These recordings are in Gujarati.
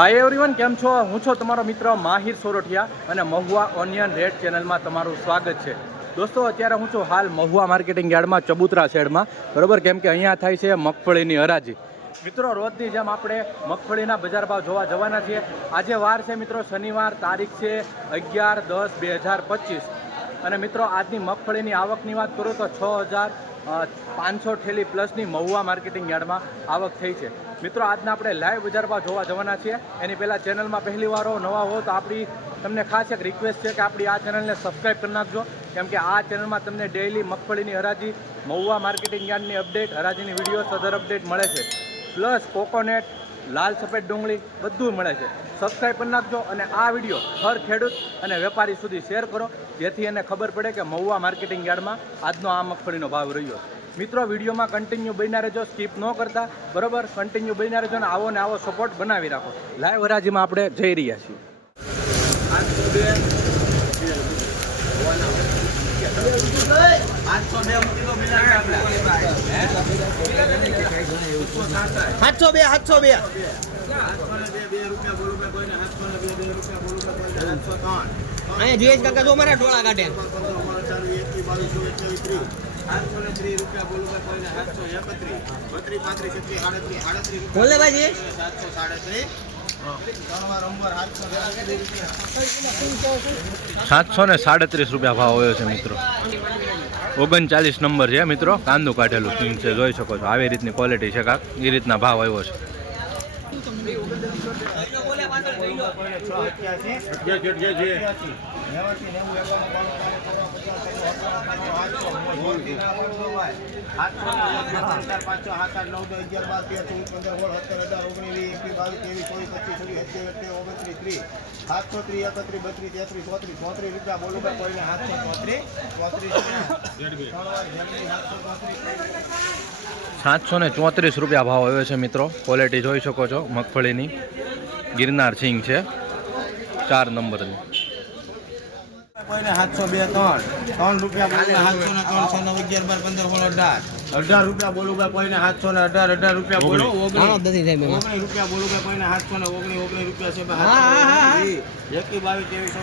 હાય એવરીવન કેમ છો? હું છો તમારો મિત્ર માહિર સોરઠિયા અને મહુવા ઓનિયન રેડ ચેનલમાં તમારું સ્વાગત છે. દોસ્તો, અત્યારે હું છું હાલ મહુવા માર્કેટિંગ યાર્ડમાં, ચબુતરા શેડમાં બરોબર, કેમ કે અહીંયા થાય છે મગફળીની હરાજી. મિત્રો, રોજની જેમ આપણે મગફળીના બજાર ભાવ જોવા જવાના છીએ. આજે વાર છે મિત્રો, શનિવાર, તારીખ છે અગિયાર દસ બે હજાર પચીસ. અને મિત્રો, આજની મગફળીની આવકની વાત કરું તો છ હજાર પાંચસો ઠેલી પ્લસની મહુવા માર્કેટિંગ યાર્ડમાં આવક થઈ છે. મિત્રો, આજના આપણે લાઈવ બજારમાં જોવા જવાના છીએ. એની પહેલાં ચેનલમાં પહેલી વારો નવા હો, તો આપણી તમને ખાસ એક રિક્વેસ્ટ છે કે આપણી આ ચેનલને સબસ્ક્રાઈબ કરી નાખજો. કેમ કે આ ચેનલમાં તમને ડેઇલી મગફળીની હરાજી, મહુવા માર્કેટિંગ યાર્ડની અપડેટ હરાજીની વીડિયો સદર અપડેટ મળે છે. પ્લસ કોકોનેટ લાલ સફેદ ડુંગળી બધું મળે છે. સબસ્ક્રાઈબ કરી નાખજો અને આ વીડિયો હર ખેડૂત અને વેપારી સુધી શેર કરો. જેથી એને ખબર પડે કે મહુવા માર્કેટિંગ યાર્ડમાં આજનો આ મગફળીનો ભાવ રહ્યો મિત્રો વિડીયોમાં કન્ટિન્યુ બન્યા રહેજો સ્કીપ ન કરતા. બરોબર? કન્ટિન્યુ બન્યા રહેજો અને આવો ને આવો સપોર્ટ બનાવી રાખો. લાઈવ હરાજીમાં આપણે જઈ રહ્યા છીએ. સાતસો બે સાતસો બે. અહીંયા જયેશ કાકા જો મારા ટોળા કાઢે. બોલે ભાઈ સાતસો ને સાડત્રીસ રૂપિયા ભાવ હોય છે મિત્રો. ઓગણચાલીસ નંબર છે, મિત્રો. કાંદું કાઢેલું સિંગ છે, જોઈ શકો છો. આવી રીતની ક્વોલિટી છે કાંક. એ રીતના ભાવ આવ્યો છે. સાતસો ત્રીસ એકત્રીસ બત્રીસ તેત્રીસ ચોત્રીસ ચોત્રીસ રૂપિયા બોલું કોઈને સાતસો ચોત્રીસ ચોત્રીસ ને ચોત્રીસ રૂપિયા ભાવ આવ્યો છે મિત્રો. ક્વોલિટી જોઈ શકો છો, મગફળીની. ગિરનાર સિંગ છે, ચાર નંબરની. કોઈને સાતસો બે, ત્રણ. ત્રણ રૂપિયા સાતસો ને ત્રણ, છ, નવ, અગિયાર, બાર, પંદર, સોળ, અઢાર. અઢાર રૂપિયા બોલું ભાઈ કોઈને સાતસો ને અઢાર અઢાર રૂપિયા બોલો ઓગણી રૂપિયા બોલું ભાઈ કોઈને સાતસો ને ઓગણી ઓગણી રૂપિયા છે ભાઈ હા, હા, હા, હા. એકી બાવીસ ત્રેવીસ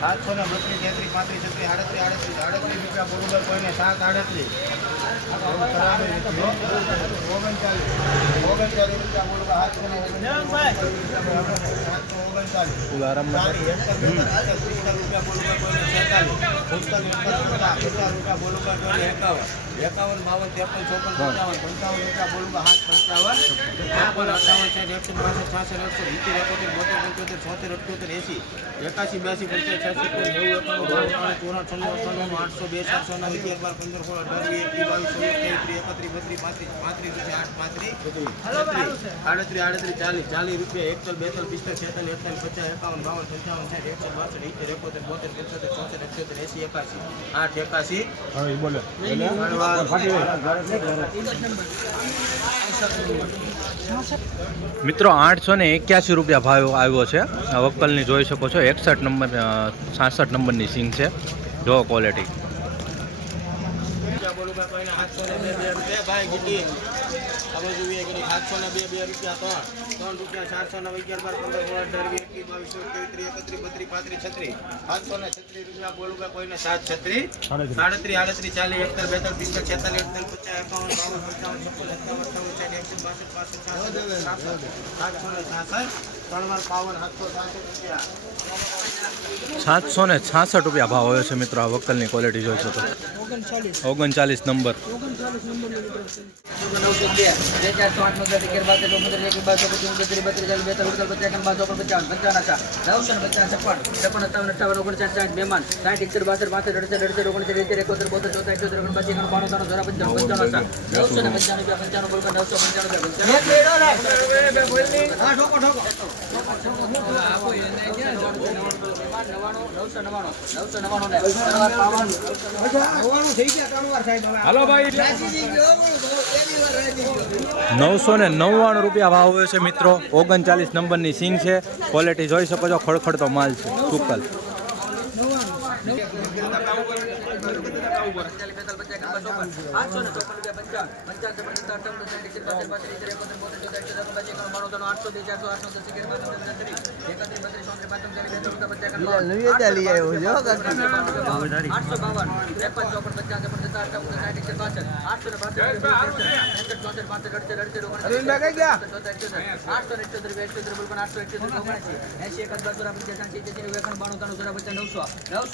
સાતસો ને બત્રીસ તેત્રીસ પાંત્રીસ છત્રીસ આડત્રીસ આડત્રીસ આડત્રીસ રૂપિયા બોલું ભાઈ કોઈને સાત આડત્રીસ. ઓગણચાલીસ. ઓગણચાલીસ રૂપિયા બોલું ભાઈ એકાવન બાવન ત્રેપન ચોપન પંચાવન. પંચાવન રૂપિયા બોલું હાથ પંચાવન. છપ્પન અઠાવન સાઠ એકસઠ બાસઠ છાસઠ એકસઠ સિત્તેર એકોતેર બોતેર પંચોતેર છોતેર અઠ્યોતેર એસી એકાસી બ્યાસી પંચાસ છ્યાસી નેવું એકાણું બાણું ત્રણ ચોરાણું છન્નું અઠાણું આઠસો બે સાતસો નવ અગિયાર બાર પંદર સોળ અઢાર વીસ એકવીસ બાવીસ ચોવીસ ત્રેવીસ એકત્રીસ બત્રીસ પાંત્રીસ પાંત્રીસ રૂપિયા આઠ પાંત્રીસ આડત્રીસ આડત્રીસ ચાલીસ ચાલીસ રૂપિયા એકતલ બેતલ પિસ્તલ છેતલ એકતાલીસ પચાસ એકાવન બાવન પંચાવન સાઠ એકસો બાસઠ ઇત્તેર એકોતેર બોતેર પંચોતેર ચોતેર અઠ્યોતેર એસી એકાસી આઠ એકાસી મિત્રો, આઠસો ને એક્યાસી રૂપિયા ભાવ આવ્યો છે. વક્કલની જોઈ શકો છો, એકસઠ નંબર છાસઠ નંબરની સિંગ છે. જો ક્વોલિટી રૂપિયા બોલું ભાઈ કોઈને સાતસો ને બે બે રૂપિયા ભાઈ કીધી હવે જોઈએ કે સાતસો ને બે બે રૂપિયા ત્રણ ત્રણ રૂપિયા ચારસો ને અગિયાર બાર પંદર સોળ અઢાર વીસ એકવીસ બાવીસ ત્રેવીસ ત્રીસ એકત્રીસ બત્રીસ પાંત્રીસ છત્રીસ સાતસો ને છત્રીસ રૂપિયા બોલું ભાઈ કોઈને સાત છત્રીસ સાડત્રીસ આડત્રીસ ચાલીસ એકતર બેતર પિસ્તર છેતાલીસ એકતર પચાસ એકાવન બાવન પંચાવન છપ્પન સત્તાવન અઠાવન સાઠ એકસો બાસઠ પાસઠ સાતસો ને સાસઠ. સાતસો ને છાસઠ રૂપિયા ભાવ આવ્યો છે મિત્રો આ વક્કલની ક્વોલિટી જોઈ શકો ઓગણચાલીસ નંબર ઠોકો ઠોકો નવસો ને નવ્વાણું રૂપિયા ભાવ હોય છે મિત્રો. ઓગણચાલીસ નંબરની સિંગ છે. ક્વોલિટી જોઈ શકો છો. ખડખડતો માલ છે. ટુકલ પંચાલીસ બેતાલીસ પચાસ એકાવન પંચાવન ચોપન આઠસો ને ચોપન રૂપિયા પંચાવન. પંચાવન સત્તાવન અઠાવન સાઠ સિત્તેર બાસઠ બાસઠ બોતેર ચોતેર એકસો દસ એકાવન બાણું આઠસો બે ચારસો આઠસો દસ અગિયાર બાર ત્રીસ એકત્રીસ બત્રીસ ચોત્રીસ પાંત્રીસ ચાલીસ બેતાલીસ પચાસ આઠસો બાવન ત્રેપન ચોપન પચાસ સત્તાવન અઠાવન સાઠ બાસઠ બાસઠ ચોસઠ પાંસઠ આઠસો ને ઇઠ્યોતેર બે ઇઠ્યોતેર બોલપણ આઠસો એસી એકાદ બાર ચોરા પંચાસ સાઠ સિત્તેર સિત્તેર એકાવન બાણું ત્રાણું ચોરા પચાસ નવસો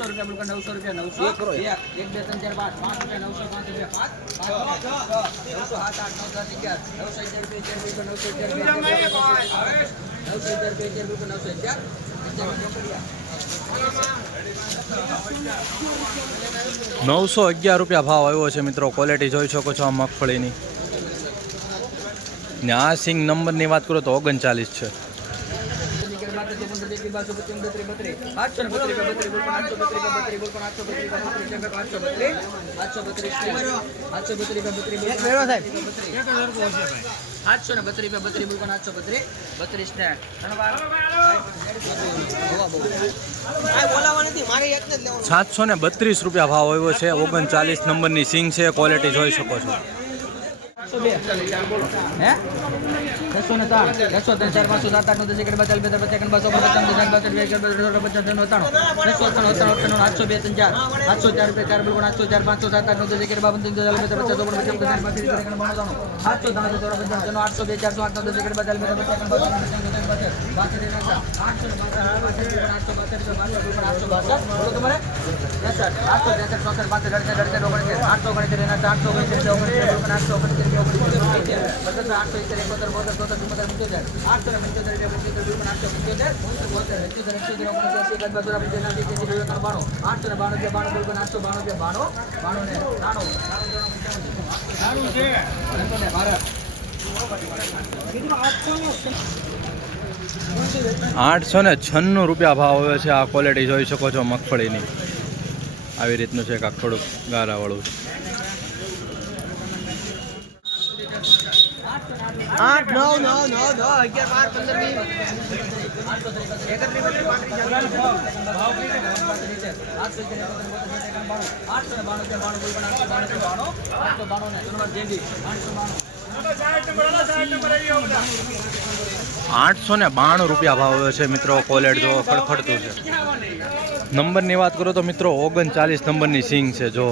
રૂપિયા નવસો રૂપિયા નવસો એક બે ત્રણ ચાર પાંચ પાંચ રૂપિયા નવસો નવસો અગિયાર રૂપિયા ભાવ આવ્યો છે મિત્રો. ક્વોલિટી જોઈ શકો છો આ મગફળીની. ને આ સિંગ નંબરની વાત કરું તો ઓગણચાલીસ છે. આઠસો ને બત્રીસ બત્રીસ બુલકોન આઠસો બત્રીસ બત્રીસ ને સાતસો ને બત્રીસ રૂપિયા ભાવ આવ્યો છે. ઓગણચાલીસ નંબરની સિંગ છે. ક્વોલિટી જોઈ શકો છો. હે? બસો ને ત્રણ બસો ત્રણ ચાર પાંચસો સાત આઠ દસ બાર ચાર બે પચાસ બાસો પચાસ પચાસ બાસઠ બે તેર પચાસ ત્રણ બસો ત્રણ ત્રણ ત્રણ આઠસો બે ત્રણ ચાર આઠસો ચાર રૂપિયા ચાર બિલકુલ આઠસો ચાર પાંચસો સાત આઠ દસ અગિયાર બાર પંદર ચાર બે ત્રણ પચાસ ચોપન પચાસ પચાસ ત્રેપન બાણું ત્રાણું આઠસો ત્રણ ચોરા પચાસ આઠસો બે ચારસો આઠ દસ બાર ચાર બે પચાસ આઠસો ને એકાવન બાણું છે ભારત આઠસો ને છન્નું રૂપિયા ભાવ આવ્યો છે આ ક્વોલિટી જોઈ શકો છો મગફળીની. આવી રીતનું છે કાંક થોડુંક ગારાવાળું આઠ, નવ નવ નવ નવ, અગિયાર, બાર, પંદર, વીસ. આઠસો બાણું બાણું બાણું બાણું બાણું બાણું બાણું બાણું બાણું. આઠસો ને બાણું રૂપિયા ભાવ છે મિત્રો કોલેટ જો ખડખડતું છે. નંબરની વાત કરો તો મિત્રો, ઓગણચાલીસ નંબરની સિંગ છે, જો.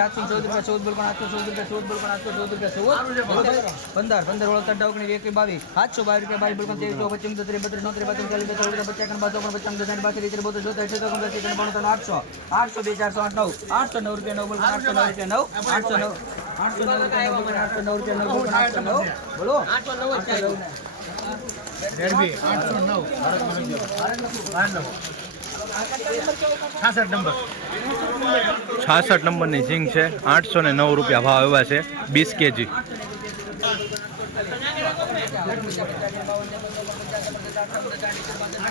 આઠસો રૂપિયા ચૌદ બોલ પણ આઠસો ચૌદ રૂપિયા પણ આઠસો ચૌદ રૂપિયા ચૌદ પંદર પંદર ઓળખ અઢાર ઓગણીસ છે બાવીસ સાતસો બાવીસ રૂપિયા ભાવ બોલ છે બીસ કેજી ચોતેર અઠ્યોતેર ઓગણપચાસ ત્રણ બાણું ત્રણ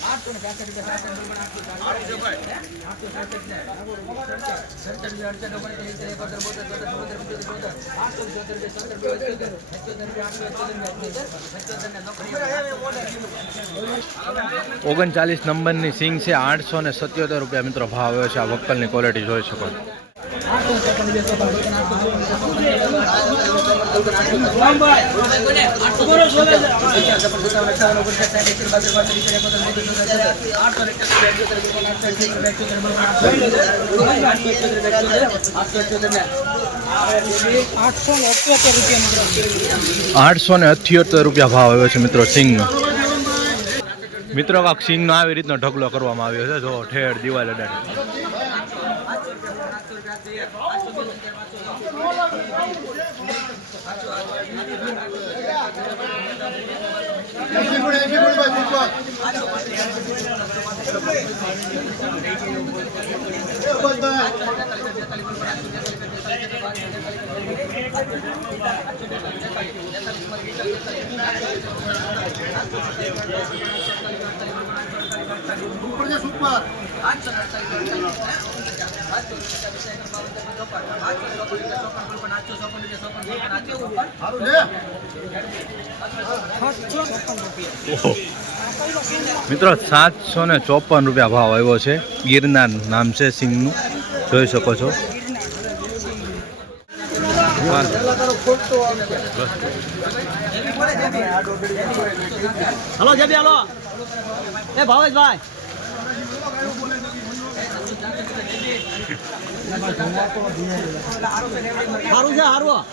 આઠસો ને છે ઓગણચાલીસ નંબરની સિંગ છે, આઠસો ને સત્યોતેર રૂપિયા મિત્રો ભાવ આવ્યો છે. આ વક્કલની ક્વોલિટી જોઈ શકો છો. આઠસો ને અઠ્યોતેર રૂપિયા ભાવ આવ્યો છે મિત્રો સિંગનો મિત્રો કાંક સિંગનો આવી રીતનો ઢગલો કરવામાં આવ્યો છે. જો ઠેર દિવાલ અડાડી. सुपर મિત્રો, સાતસો ને ચોપન રૂપિયા ભાવ આવ્યો છે. ગિરનાર નામ છે સિંગનું જોઈ શકો છો. હલો જબી હલો. એ ભાવેશભાઈ. સારું છે સારું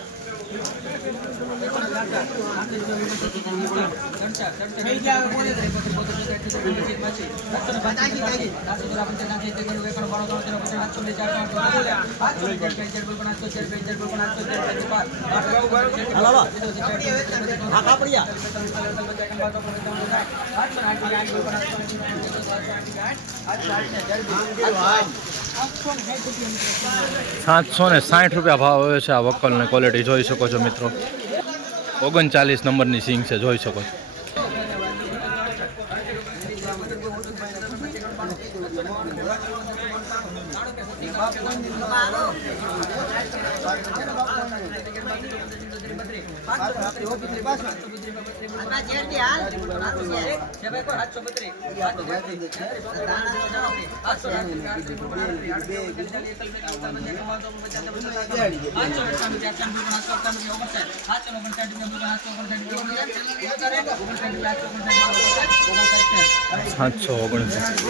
કાપડિયા. સાતસો ને સાઠ રૂપિયા ભાવ આવ્યો છે આ વકલની ક્વોલિટી જોઈ શકો છો મિત્રો. ઓગણચાલીસ નંબરની સિંગ છે, જોઈ શકો છો. સાતસો ઓગણસાઠ.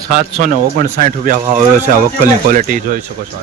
સાતસો ને ઓગણસાઠ રૂપિયા ભાવ આવ્યો છે. આ વકલની ક્વોલિટી જોઈ શકો છો